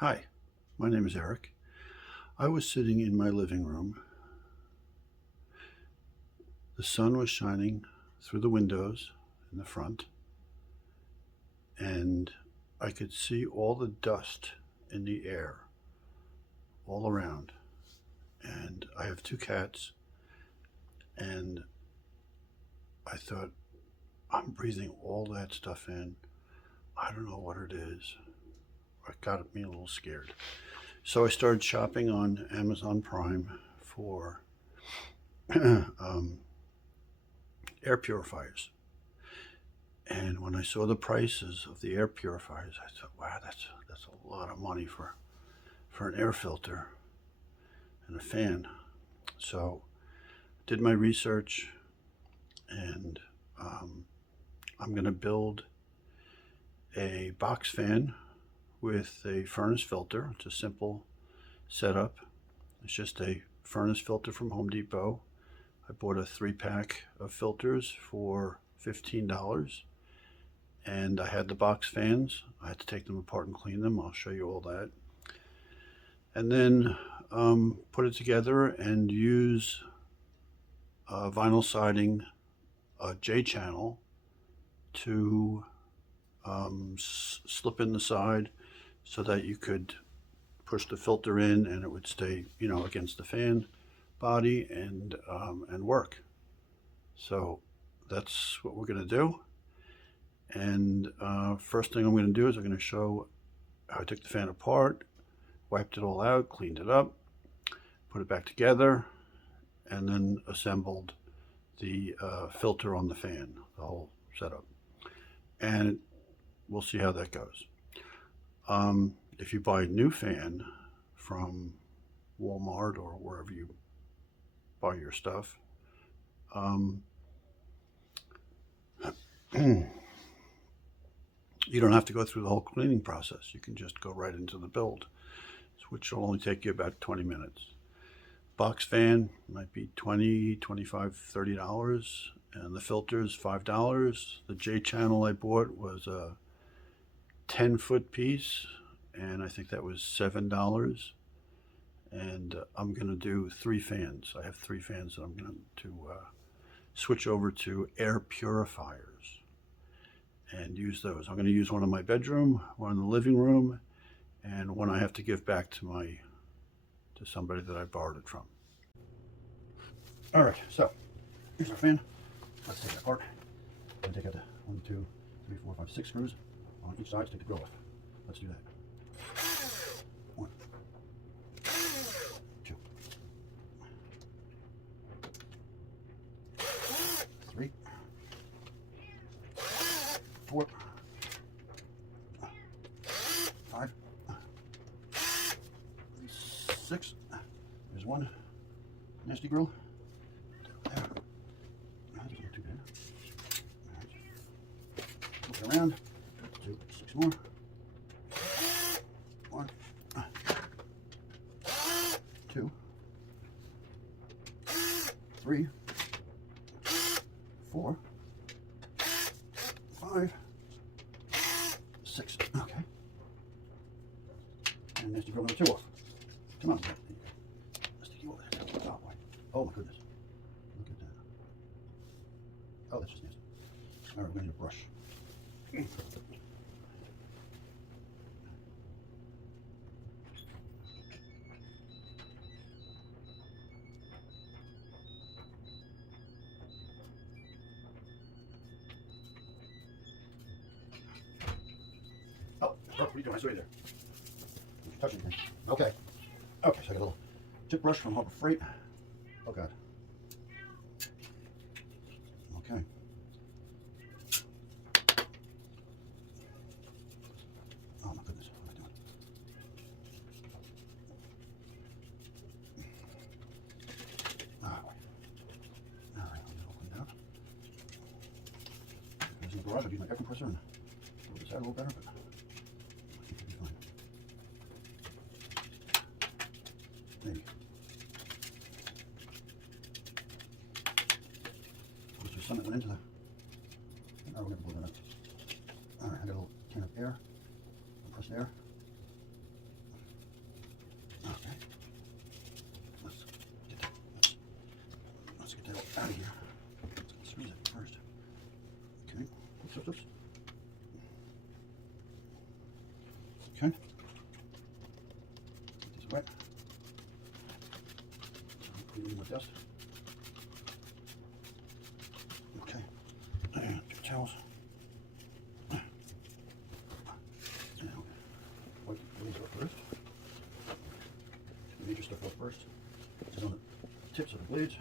Hi, my name is Eric. I was sitting in my living room. The sun was shining through the windows in the front, and I could see all the dust in the air all around. And I have two cats, and I thought, I'm breathing all that stuff in. I don't know what it is. It got me a little scared. So I started shopping on Amazon Prime for um, air purifiers. And when I saw the prices of the air purifiers, I thought, wow, that's a lot of money for an air filter and a fan. So did my research, and I'm going to build a box fan with a furnace filter. It's a simple setup. It's just a furnace filter from Home Depot. I bought a 3-pack of filters for $15, and I had the box fans. I had to take them apart and clean them. I'll show you all that. And then put it together and use vinyl siding, a J channel, to slip in the side so that you could push the filter in and it would stay, against the fan body and work. So that's what we're going to do. And first thing I'm going to do is I'm going to show how I took the fan apart, wiped it all out, cleaned it up, put it back together, and then assembled the filter on the fan, the whole setup. And we'll see how that goes. If you buy a new fan from Walmart or wherever you buy your stuff, you don't have to go through the whole cleaning process. You can just go right into the build, which will only take you about 20 minutes. Box fan might be $20, $25, $30, and the filters $5. The J channel I bought was a 10-foot piece, and I think that was $7. And I'm going to do 3 fans. I have 3 fans that I'm going to switch over to air purifiers and use those. I'm going to use one in my bedroom, one in the living room, and one I have to give back to somebody that I borrowed it from. All right, so here's our fan. Let's take it apart. I'm going to take out the 1, 2, 3, 4, 5, 6 screws on each side to take the grill off. Let's do that. 1, 2, 3, 4, 5, 6. There's one nasty grill. There. That doesn't look too bad. All right. Move it around. Let's do 6 more. 1, 2, 3, 4, 5, 6. Okay. And nasty grill number 2 off. Come on. Let's take you over there. Oh, boy. Oh, my goodness. Look at that. Oh, that's just nasty. All right, we're going to need a brush. Oh, what are you doing? I saw you there. You're touching things. Okay. Okay, so I got a little tip brush from Harbor Freight. Oh, God. Okay. Oh, my goodness. What am I doing? Ah, all right, I'll get it all cleaned out. If I was in the garage, I'd use my air compressor and move this out a little better, but I think it'll be fine. Maybe. There's some that went into the... Oh, we're going to blow that up. All right, I got a little can of air. Compressed air. Okay. Get this wet. Clean with dust. Okay. And get towels. Now, wipe the blades off first. The major stuff off first. Sit on the tips of the blades.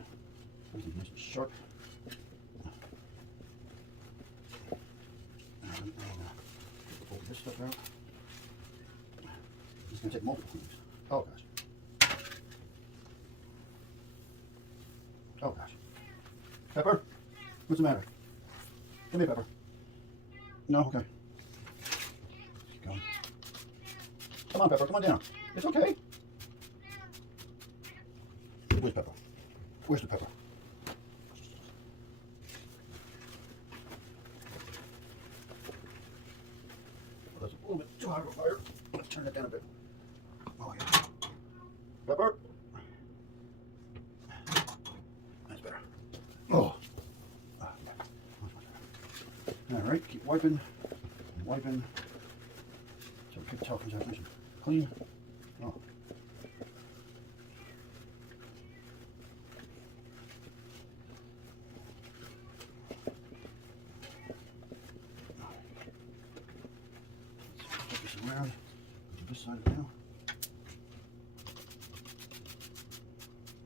Everything nice and sharp. And pull this stuff out. It's going to take multiple cleans. Oh gosh. Oh gosh. Pepper? What's the matter? Come here, Pepper. No? Okay. Keep going. Come on, Pepper. Come on down. It's okay. Where's Pepper? Where's the pepper? Well, that's a little bit too high of a fire. Let's turn it down a bit. Oh, yeah. Pepper? That's better. Oh. Yeah. Much better. All right, keep wiping and wiping. So the paper towel comes out nice and clean. Oh. Flip this around. Go to this side now.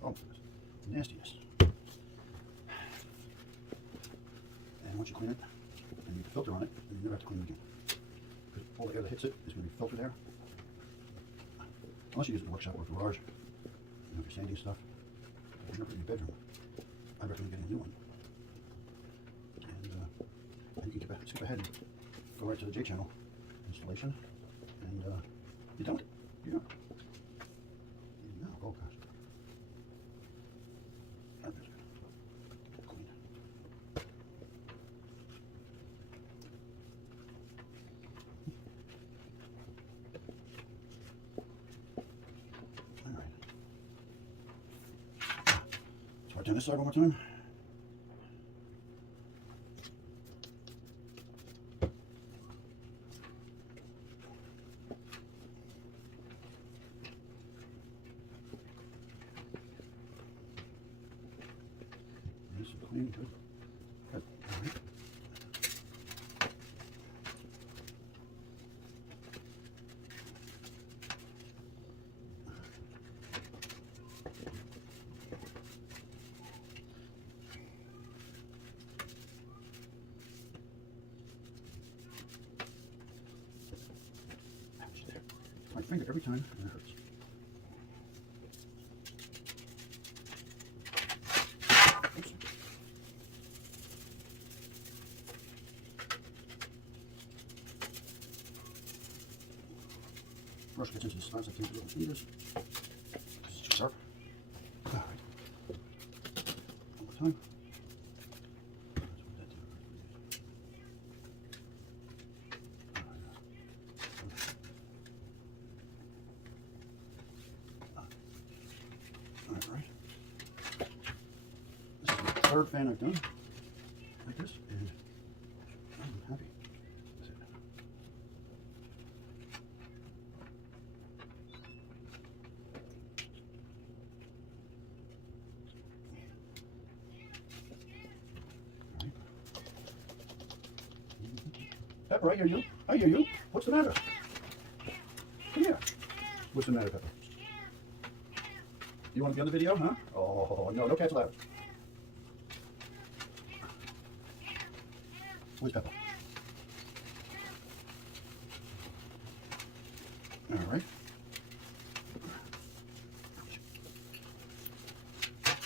Oh, nastiness. And once you clean it, and you put a filter on it, then you never have to clean it again. Because all the air that hits it is going to be filtered air. Unless you use it in a workshop or a garage. You know, if you're sanding stuff, or you're in your bedroom, I recommend getting a new one. And you can skip ahead and go right to the J channel installation, and you're done with it. You're done. Now, oh gosh. That feels good. Clean. All right. So I'll turn this side one more time. Nice and clean, good. Good. All right. Ouch, there. My finger every time, and it hurts. Oops. Brush gets into the spots I can't do with my fingers because it's too sharp. All right. One more time. All right. This is the third fan I've done like this, and I'm happy with it. Pepper, I hear you. I hear you. What's the matter? Come here. What's the matter, Pepper? You want to be on the video, huh? Oh, no, no cats allowed. Where's Pepper? All right.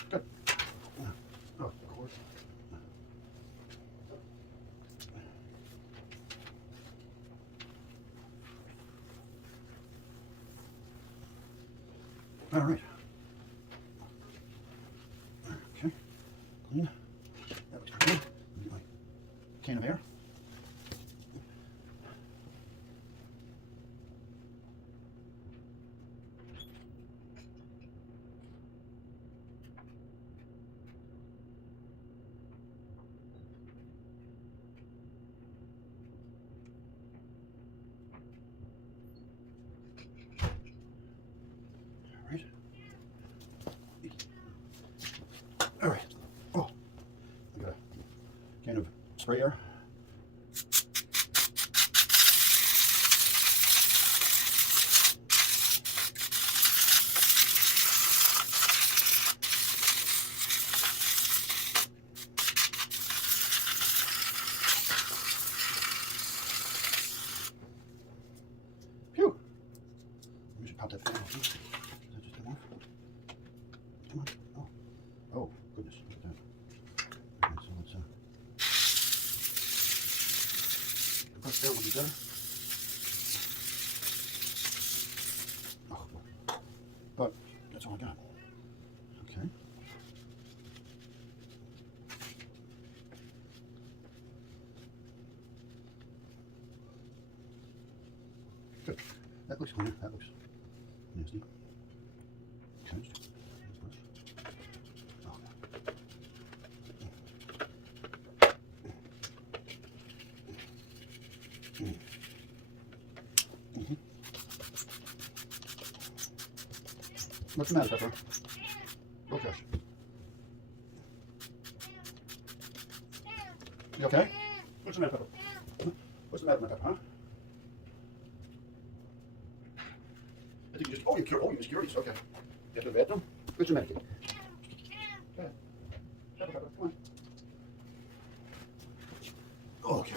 Good. Oh, of course. All right. Okay. Clean. That looks pretty good. Get my can of air. sprayer. Phew! We should pop that fan off. Does that just come off? Come on. Oh. Oh, goodness. Look at that. Okay, so let's press down would be better. Oh, but that's all I got. Okay. Good. That looks clean. That looks nasty. Okay. Oh. Mm-hmm. What's the matter, Pepper? Oh gosh. You okay? What's the matter, Pepper? Huh? What's the matter, my Pepper, huh? I think you just, oh, you're cured. Oh, you're just curious. Okay. You have to the bathroom? Where's your medicine? Go ahead. Pepper, Pepper, come on. Oh, okay.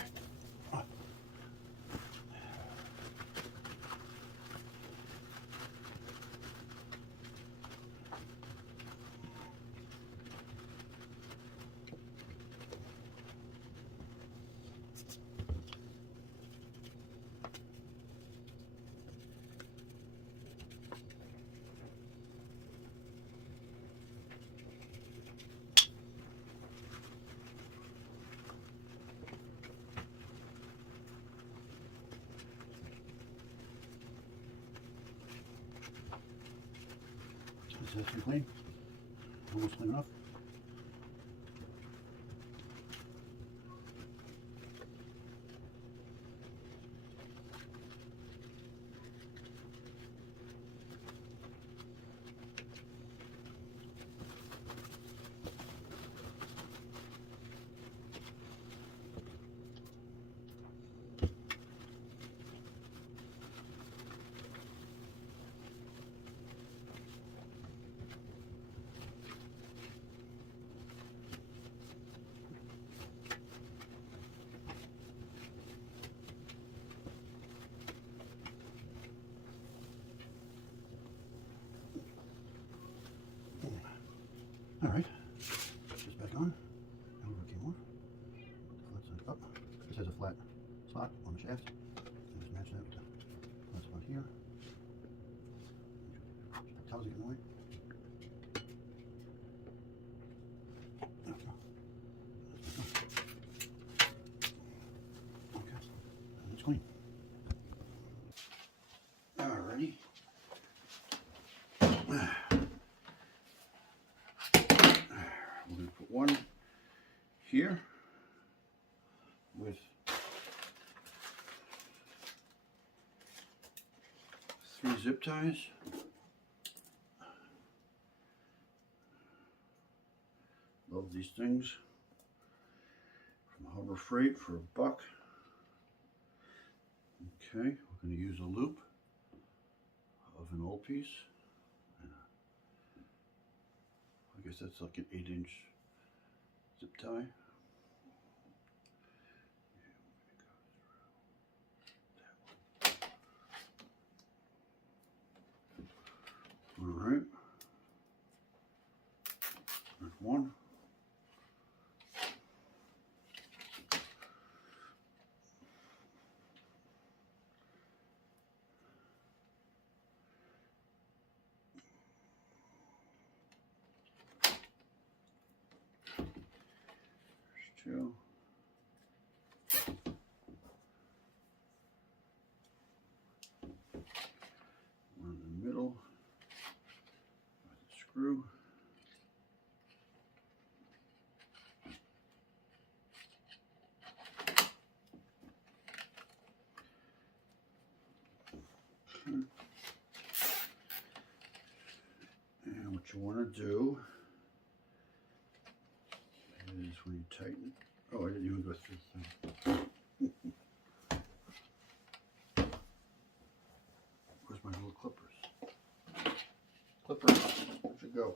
Is this too clean? Almost clean enough. All right, just back on. And we'll came off. Flat side up. This has a flat spot on the shaft. And just match that with the flat spot here. Towels get in the way. Okay, and it's clean. Alrighty. We're going to put one here with 3 zip ties. Love these things from Harbor Freight for $1. Okay, we're going to use a loop of an old piece. I guess that's like an 8-inch zip tie. All right, there's one. There's 2. One in the middle. With the screw. And what you want to do is when you tighten Oh, I didn't even go through the thing. Where's my little clippers? Clippers, where'd you go?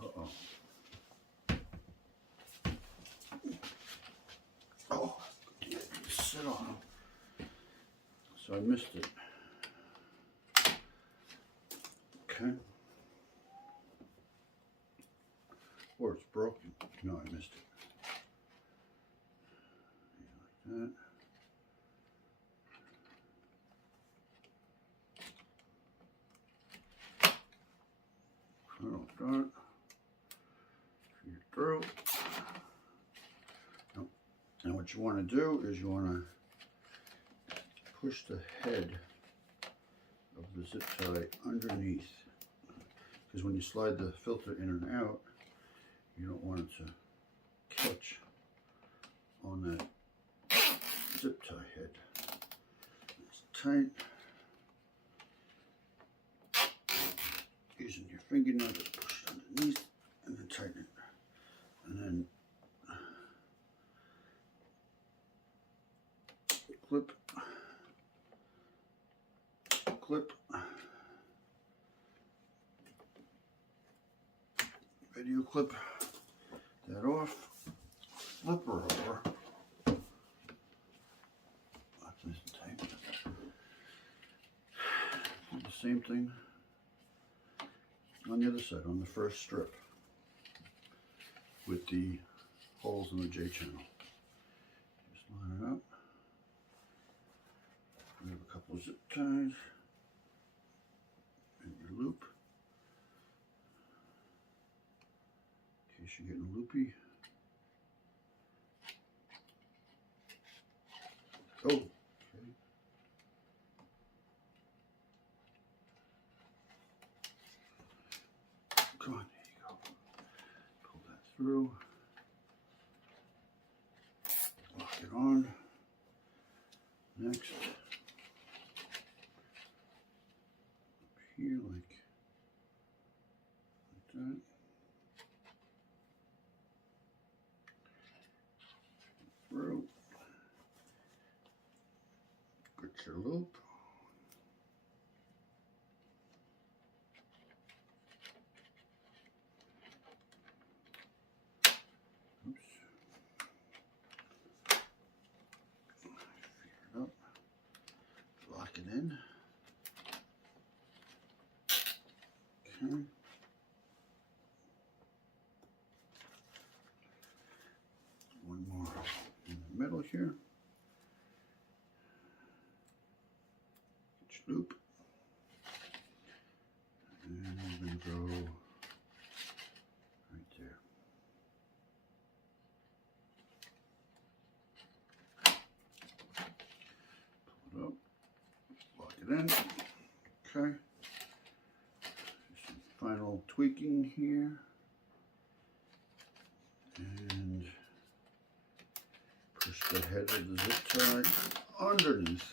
Uh-oh. Oh, yeah, sit on them. So I missed it. Okay. Or it's broken. No, I missed it. Like that. Final dot. Feed it through. Now what you want to do is you want to push the head of the zip tie underneath, because when you slide the filter in and out, you don't want it to catch on that zip tie head. It's tight. Using your fingernail to push it underneath and then tighten it. And then clip, clip, video clip that off, flip her over. That's nice and tight. Do the same thing on the other side, on the first strip, with the holes in the J channel. Just line it up. We have a couple of zip ties and your loop, in case you're getting loopy. Oh, okay. Come on, there you go. Pull that through. Lock it on. Next. Here, like that. Through. Get your loop. Oops. Feed it up. Lock it in. Okay. One more in the middle here. Get your loop. And we're going to go right there. Pull it up. Lock it in. Okay. Some final tweaking here. And push the head of the zip tie underneath.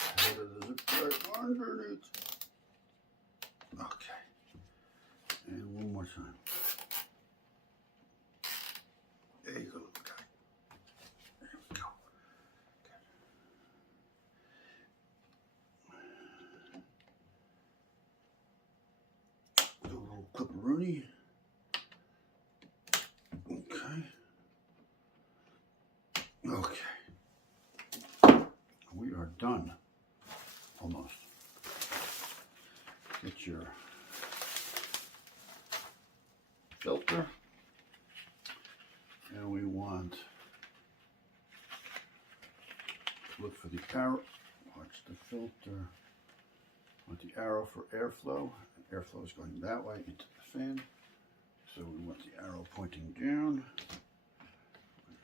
Head of the zip tie underneath. Okay. And one more time. There you go, little guy. There we go. Do a little clip-a-rooney. Okay. Okay. We are done. Almost. Get your filter. And we want to look for the arrow. Watch the filter. Want the arrow for airflow. Airflow is going that way into the fan. So we want the arrow pointing down.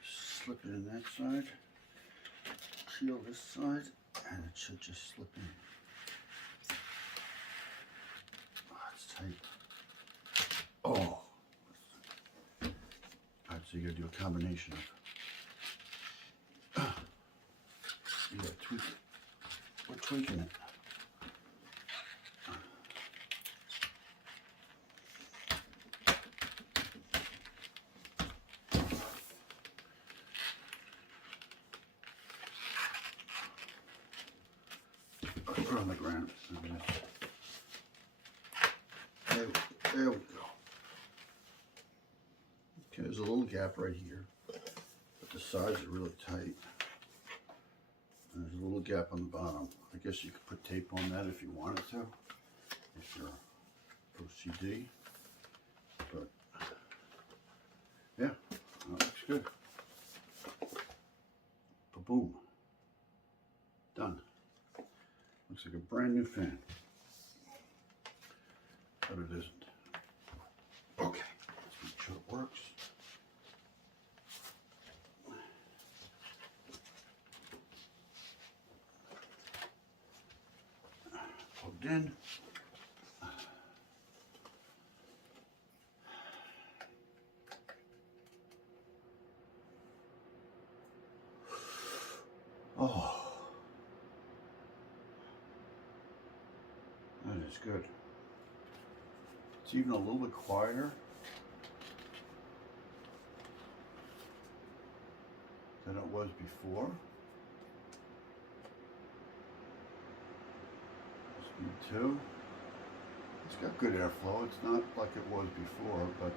Slip it in that side. Peel this side, and it should just slip in. Oh, it's tight. Oh. Alright, so you gotta do a combination of. You gotta tweak it. We're tweaking it. on the ground. There we go. Okay, there's a little gap right here, but the sides are really tight. And there's a little gap on the bottom. I guess you could put tape on that if you wanted to, if you're OCD. But yeah, that looks good. Ba-boom. Done. Looks like a brand new fan. But it isn't. Okay, let's make sure it works. Plugged in. Oh, that is good. It's even a little bit quieter than it was before. Speed 2. It's got good airflow. It's not like it was before, but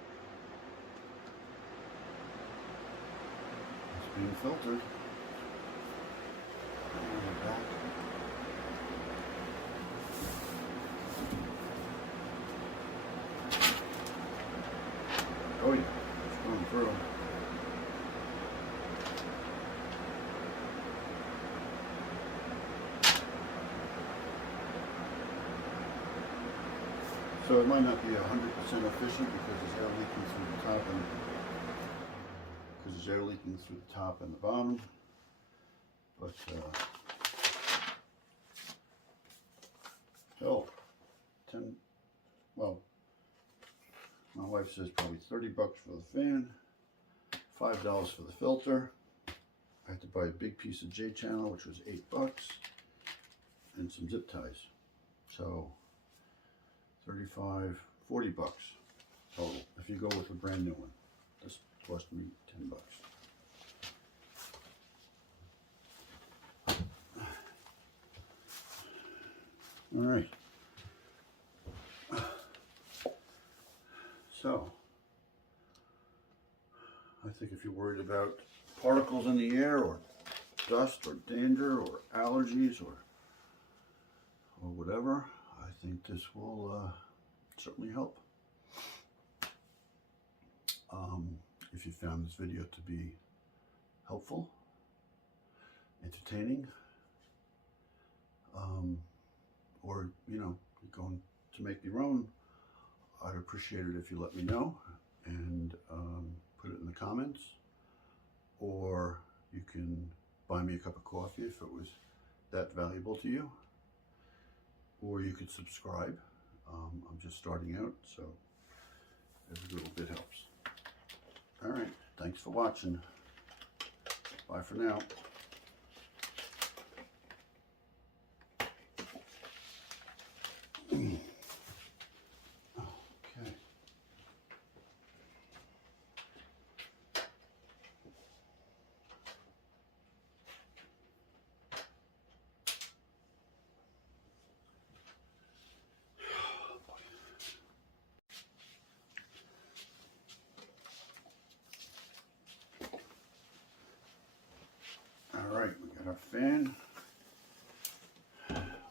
it's being filtered. Back. Oh yeah, it's going through. So it might not be 100% efficient because there's air leaking through the top and the bottom. But hell, well, my wife says probably 30 bucks for the fan, $5 for the filter. I had to buy a big piece of J channel, which was 8 bucks, and some zip ties. So 35, 40 bucks total if you go with a brand new one. This cost me 10 bucks. All right. So, I think if you're worried about particles in the air or dust or danger or allergies or whatever, I think this will certainly help. If you found this video to be helpful, entertaining, or you know, you're going to make your own, I'd appreciate it if you let me know and put it in the comments, or you can buy me a cup of coffee if it was that valuable to you, or you could subscribe. I'm just starting out, so every little bit helps. All right, thanks for watching. Bye for now. All right, we got our fan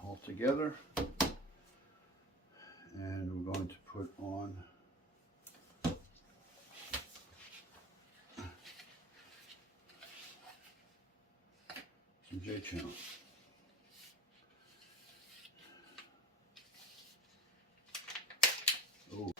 all together, and we're going to put on some J channel. Oh.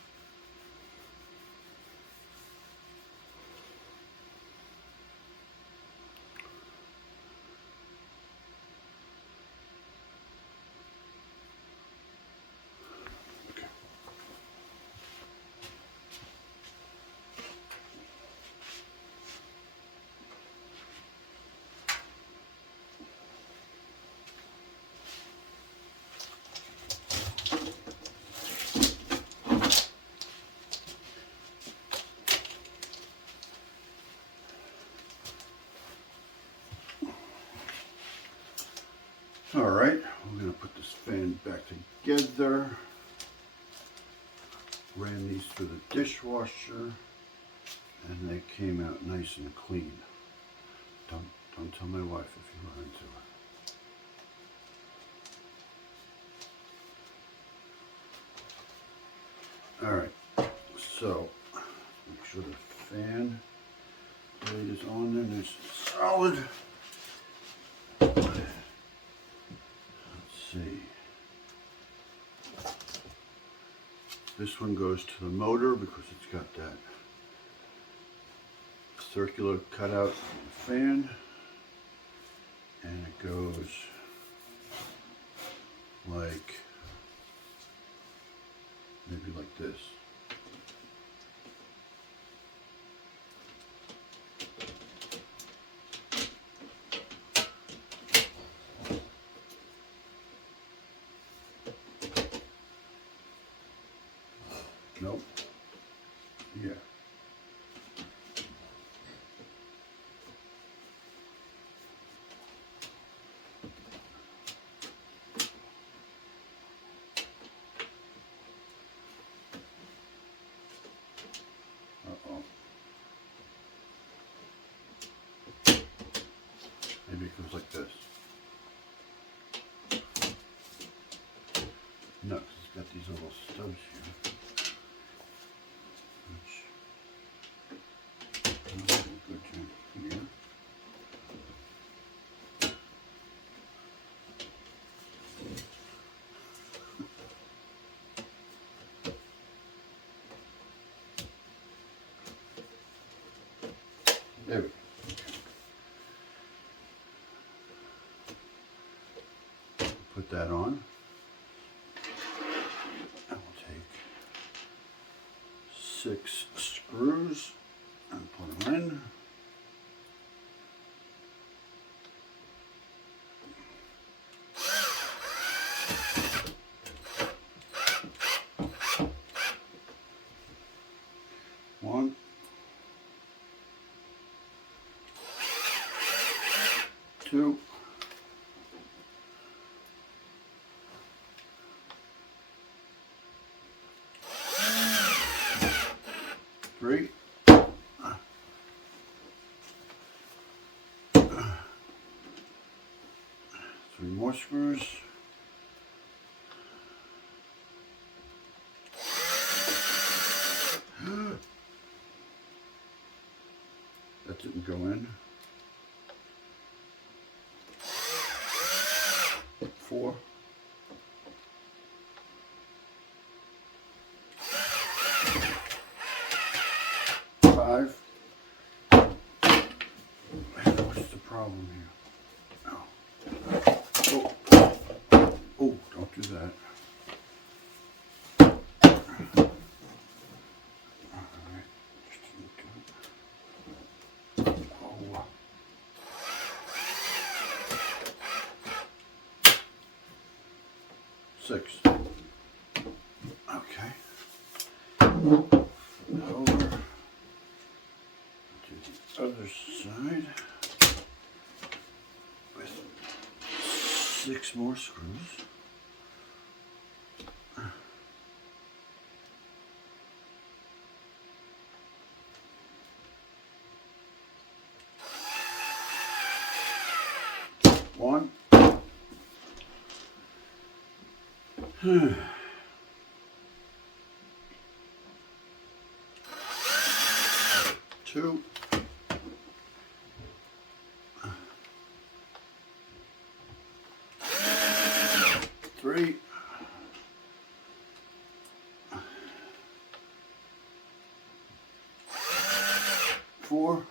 All right, we're going to put the this fan back together. Ran these through the dishwasher, and they came out nice and clean. Don't tell my wife if you run into her. All right, so make sure the fan blade is on there, nice and solid. Let's see. This one goes to the motor because it's got that circular cutout fan, and it goes like maybe like this. Nope. Yeah. Uh-oh. Maybe it goes like this. No, 'cause it's got these little stubs here. Good here. There we go. Put that on. I will take 6 screws and put them in. One, 2, 3, 3 more screws. That didn't go in. 4. 5. What's the problem here? Oh, oh, don't do that. Alright, just look at it. Oh. 6. Okay. Over to the other side with 6 more screws. One. 2. 3. 4.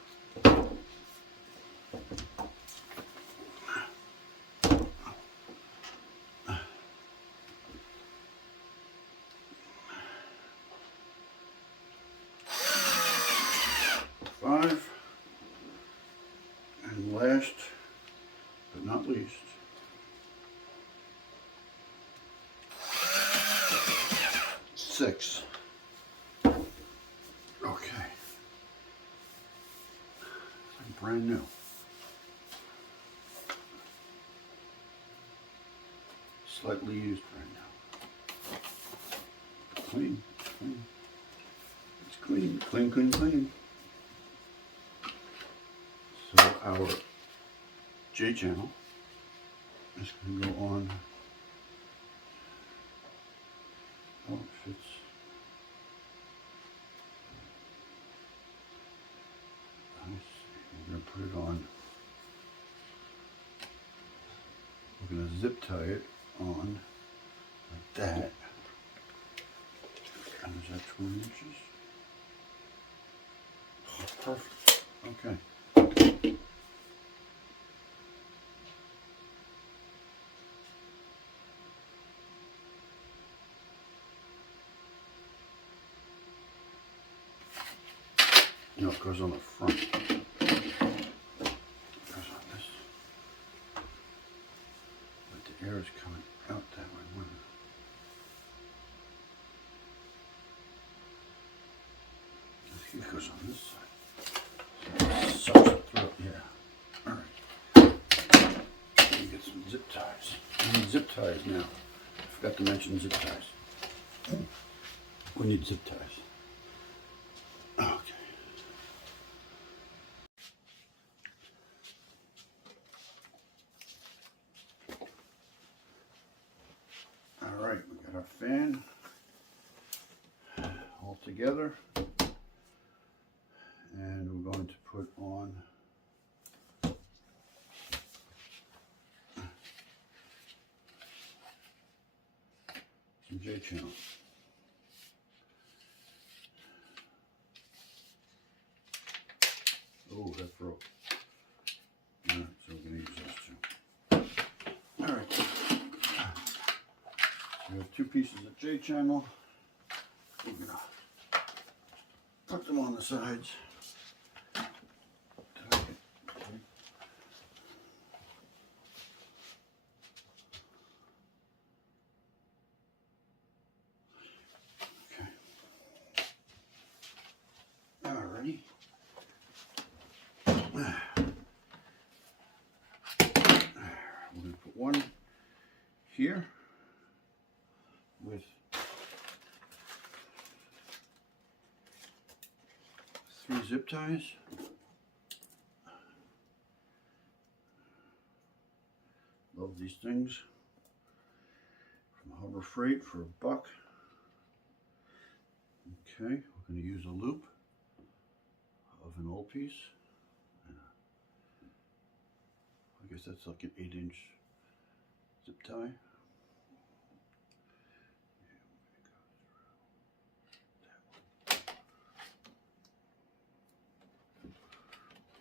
5. And last but not least, 6. Okay. Like brand new. slightly used right now. Clean, clean. It's clean, clean, clean, clean. So our J channel is going to go on. Oh, it fits. I see. We're going to put it on. We're going to zip tie it on like that. And is that 20 inches? Oh, perfect. Okay. No, it goes on the front. It goes on this. But the air is coming out that way. I think it goes on this side. Sucks it through. Yeah. Alright. Let me get some zip ties. I need zip ties now. I forgot to mention zip ties. We need zip ties. Okay. Alright, we got our fan all together. And we're going to put on some J channel. Oh, that broke. Alright, so we're going to use those two. Alright. So we have 2 pieces of J channel. We're going to put them on the sides. Alrighty. We're going to put one here with 3 zip ties. Love these things from Harbor Freight for $1. Okay, we're going to use a loop of an old piece. I guess that's like an 8-inch zip tie.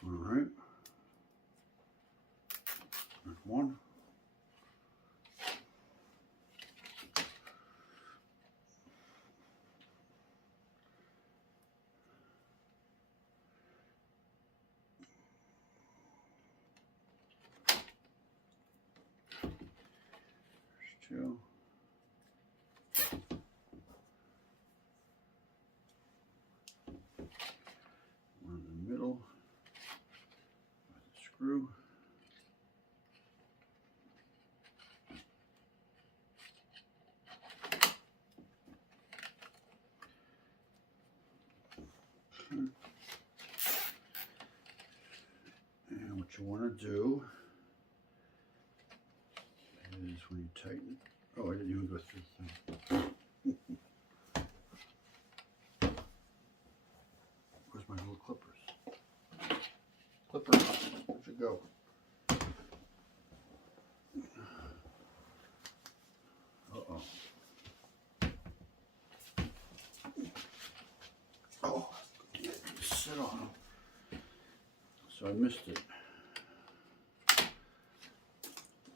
All right, there's one. There's 2. One in the middle. Screw. And what you want to do is when you tighten it. Oh, I didn't even go through the thing. Where's my little clippers? Clippers, where'd you go? Uh-oh. Oh, sit on them. So I missed it.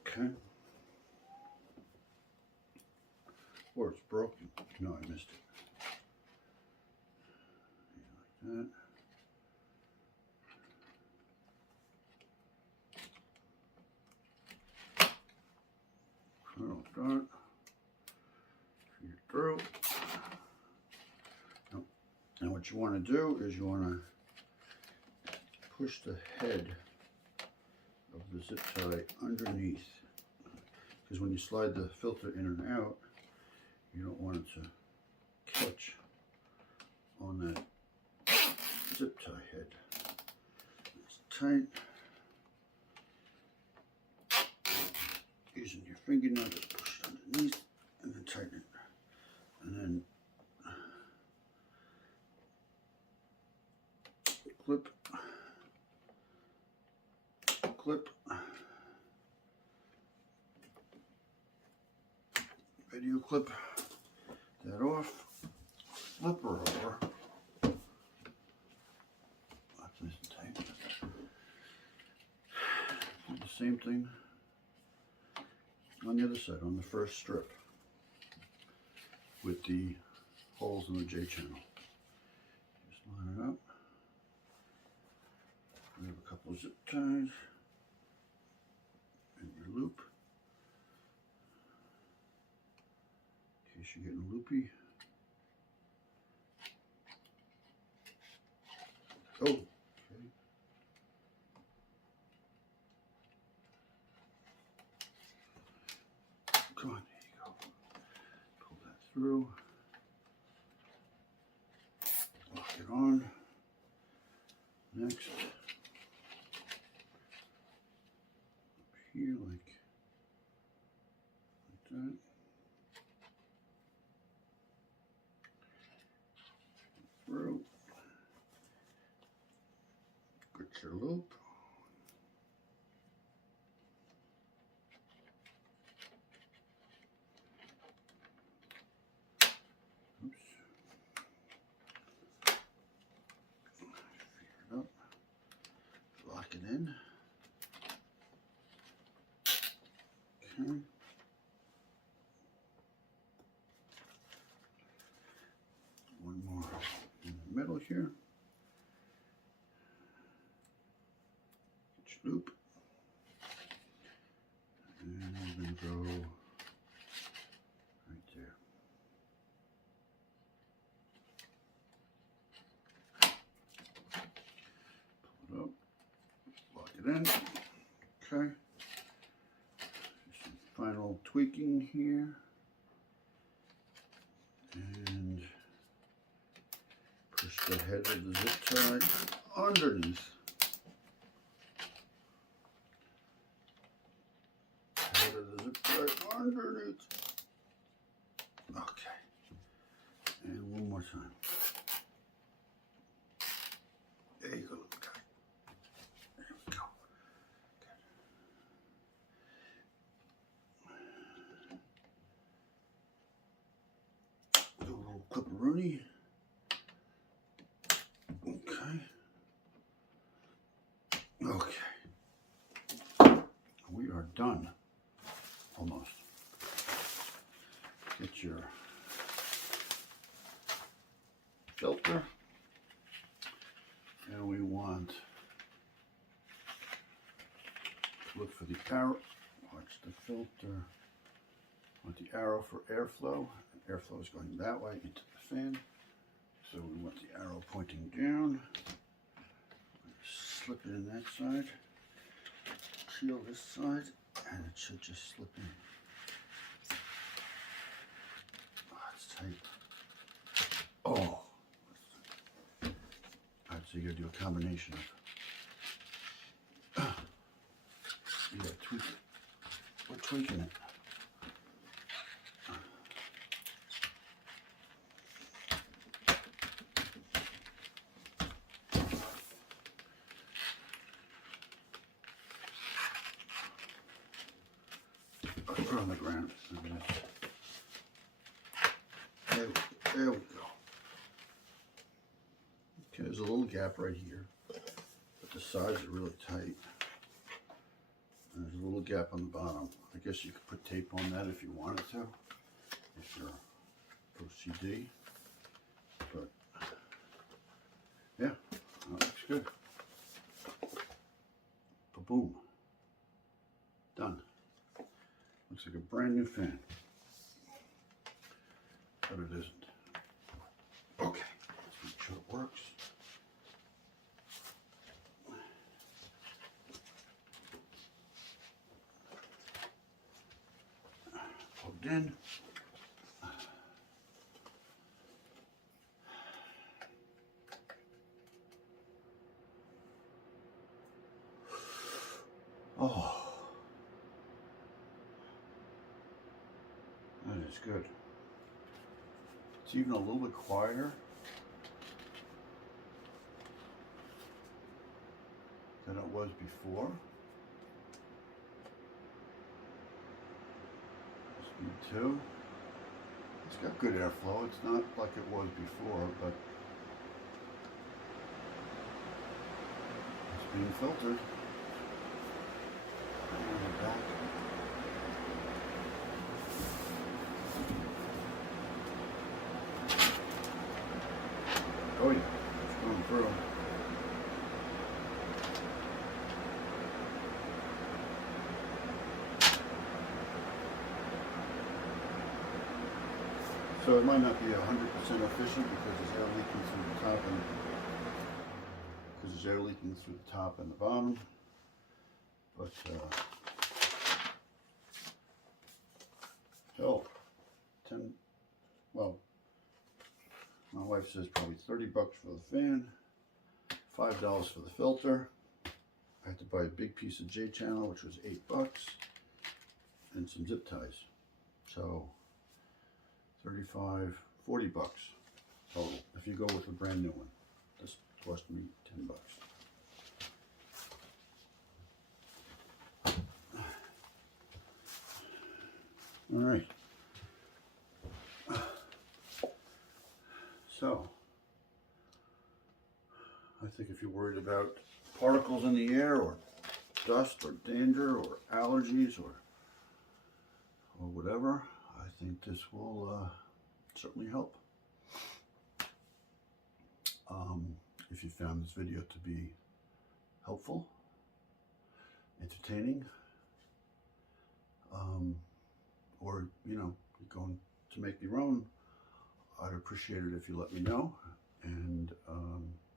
Okay. Or it's broken. No, I missed it. Like that. Little dot. Feed it through. Now what you want to do is you want to push the head of the zip tie underneath. because when you slide the filter in and out, you don't want it to catch on that zip tie head. It's tight. Using your fingernail to push it underneath and then tighten it. And then clip, clip, video clip that off, flip her over. That's nice and tight. Do the same thing on the other side, on the first strip, with the holes in the J channel. Just line it up. We have a couple of zip ties and your loop, in case you're getting loopy. Oh, okay. Come on, there you go. Pull that through. Lock it on. Next, up here, like that. Through. Get your loop. Oops. Feed it up. Lock it in. Okay. One more in the middle here. Get your loop. And we're going to go right there. Pull it up. Lock it in. Okay. Some final tweaking here. And push the head of the zip tie underneath. Head of the zip tie underneath. Okay. And one more time. There you go, little guy. There we go. Good. Do a little clip-a-rooney. Okay. Okay. We are done. Almost. Get your filter. And we want to look for the arrow. Watch the filter. Want the arrow for airflow. Airflow is going that way into the fan. So we want the arrow pointing down. Slip it in that side. Seal this side, and it should just slip in. Oh, it's tight. Oh. Alright, so you gotta do a combination of. You gotta tweak it. We're tweaking it. Put it on the ground. There we go. Okay, there's a little gap right here, but the sides are really tight. And there's a little gap on the bottom. I guess you could put tape on that if you wanted to, if you're OCD. But yeah, that looks good. Ba-boom. Done. Looks like a brand new fan, but it isn't. Okay, let's make sure it works. in. Oh, that is good. It's even a little bit quieter than it was before. Speed 2. It's got good airflow. It's not like it was before, but it's being filtered. Back. Oh yeah, it's going through. So it might not be 100% efficient because there's air leaking through the top and the bottom. But hell, well, my wife says probably 30 bucks for the fan, $5 for the filter. I had to buy a big piece of J channel, which was 8 bucks, and some zip ties. So 35, 40 bucks total if you go with a brand new one. This cost me 10 bucks. All right. So, I think if you're worried about particles in the air or dust or danger or allergies or whatever, I think this will certainly help. If you found this video to be helpful, entertaining, or you're going to make your own, I'd appreciate it if you let me know and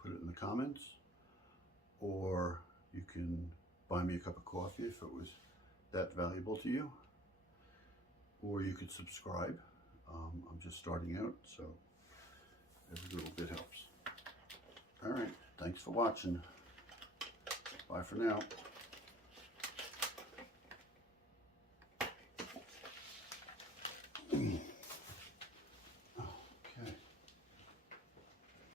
put it in the comments, or you can buy me a cup of coffee if it was that valuable to you, or you could subscribe. I'm just starting out, so every little bit helps. All right, thanks for watching. Bye for now.